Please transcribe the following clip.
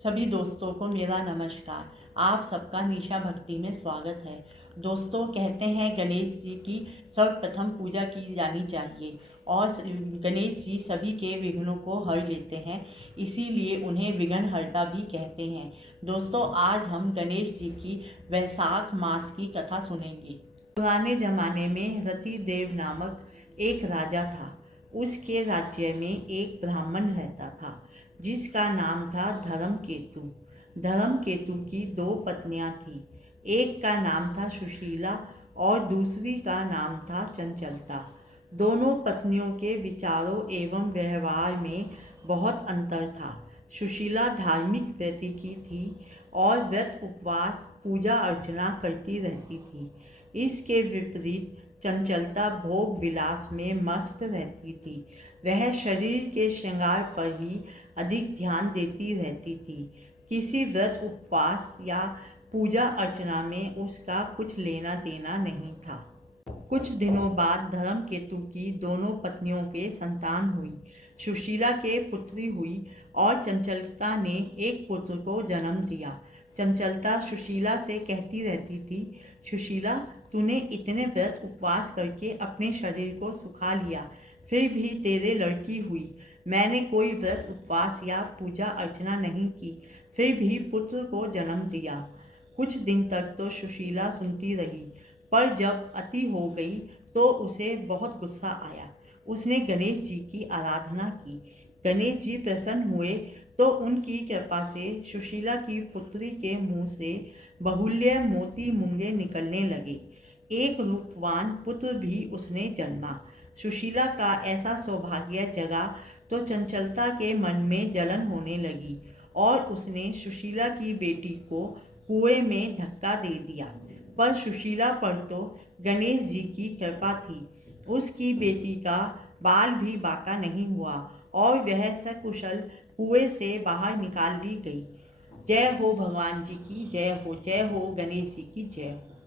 सभी दोस्तों को मेरा नमस्कार। आप सबका निशा भक्ति में स्वागत है। दोस्तों, कहते हैं गणेश जी की सर्वप्रथम पूजा की जानी चाहिए और गणेश जी सभी के विघ्नों को हर लेते हैं, इसीलिए उन्हें विघ्नहर्ता भी कहते हैं। दोस्तों, आज हम गणेश जी की वैशाख मास की कथा सुनेंगे। पुराने जमाने में रति देव नामक एक राजा था। उसके राज्य में एक ब्राह्मण रहता था जिसका नाम था धर्मकेतु। धर्मकेतु की दो पत्नियां थीं। एक का नाम था सुशीला और दूसरी का नाम था चंचलता। दोनों पत्नियों के विचारों एवं व्यवहार में बहुत अंतर था। सुशीला धार्मिक व्रति की थी और व्रत उपवास पूजा अर्चना करती रहती थी। इसके विपरीत चंचलता भोग विलास में मस्त रहती थी। वह शरीर के श्रृंगार पर ही अधिक ध्यान देती रहती थी। किसी व्रत उपवास या पूजा अर्चना में उसका कुछ लेना देना नहीं था। कुछ दिनों बाद धर्मकेतु की दोनों पत्नियों के संतान हुई। सुशीला के पुत्री हुई और चंचलता ने एक पुत्र को जन्म दिया। चंचलता सुशीला से कहती रहती थी, सुशीला, तूने इतने व्रत उपवास करके अपने शरीर को सुखा लिया, फिर भी तेरे लड़की हुई। मैंने कोई व्रत उपवास या पूजा अर्चना नहीं की, फिर भी पुत्र को जन्म दिया। कुछ दिन तक तो सुशीला सुनती रही, पर जब अति हो गई तो उसे बहुत गुस्सा आया। उसने गणेश जी की आराधना की। गणेश जी प्रसन्न हुए तो उनकी कृपा से सुशीला की पुत्री के मुंह से बहुल्य मोती मूंगे निकलने लगे। एक रूपवान पुत्र भी उसने जन्मा। सुशीला का ऐसा सौभाग्य जगा तो चंचलता के मन में जलन होने लगी और उसने सुशीला की बेटी को कुएं में धक्का दे दिया। पर सुशीला पर तो गणेश जी की कृपा थी। उसकी बेटी का बाल भी बाका नहीं हुआ और वह सकुशल कुएं से बाहर निकाल ली गई। जय हो भगवान जी की जय हो, जय हो गणेश जी की जय हो।